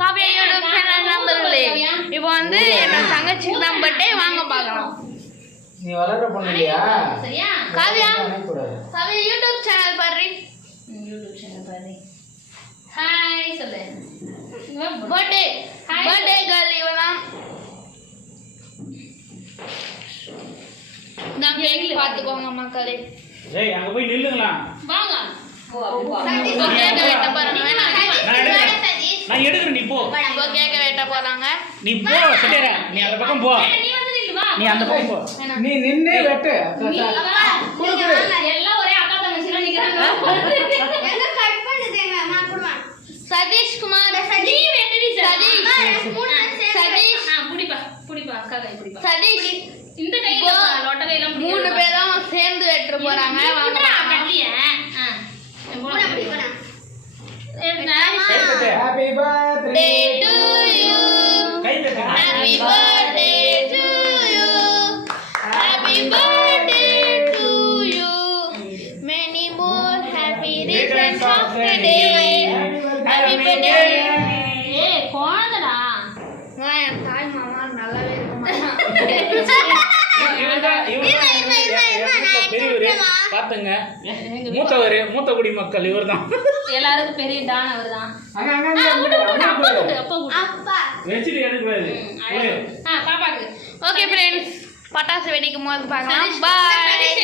Kavya YouTube channel நம்பர்களே, இப்போ வந்து என்னோட தங்கச்சிக்கு தான் பர்த்டே, வாங்க பார்க்கலாம். நீ வளர்ற பொண்ணு இல்லையா? சரியா? காவியா காவியா யூடியூப் சேனல் பாரு. யூடியூப் சேனல் பாரு. ஹாய் சொல்லு. பர்த்டே பர்த்டே கேர்ள் இவலாம். நான் கேக் பாத்துக்கோங்க மக்களே. ஏய் அங்க போய் நில்லுங்களா. வாங்க. கேக்க வெட்ட போறாங்க. நான் எடுக்கிறேன், நீ போ. கேக்க வெட்ட போறாங்க. நீ போ சட்டேரா, நீ அந்த பக்கம் போ. நீ வந்து நில்லு வா. நீ அந்த பக்கம் போ. நீ நின்னே வெட்டு. எல்லாம் ஒரே அக்கா தங்கச்சில நிக்கறாங்க. எங்க கட் பண்ணுதேங்க அம்மா குடுமா. சதீஷ் குமார் நீ வெட்டடி சதீஷ் சதீஷ் புடிப்பா அக்கா கை புடிப்பா. சதீஷ் இந்த கையில லொட்ட கையில மூணு பேரும் சேர்ந்து வெட்ட போறாங்க. வாங்க கட்டிய குடுமா பிடிக்கணும். Happy birthday to you. கை தட்டு. Happy birthday to you. Happy birthday to you. Many more happy returns of the day. Happy birthday. ஏய் குழந்தைடா. என் தாய் மாமா நல்லாவே இருக்குமா? பெரியவரு பாத்துங்க, மூத்த குடி மக்கள் இவர்தான். எல்லாருக்கும் பெரிய டான் அவர்தான். அங்க அங்க அங்க அப்பா கூப்பிடு. அப்பா வச்சிட்டு எடுக்கறாரு. பாப்பாக்கு. ஓகே ஃப்ரெண்ட்ஸ், பட்டாசு வெடிக்கும் போது பார்க்கலாம். பாய்.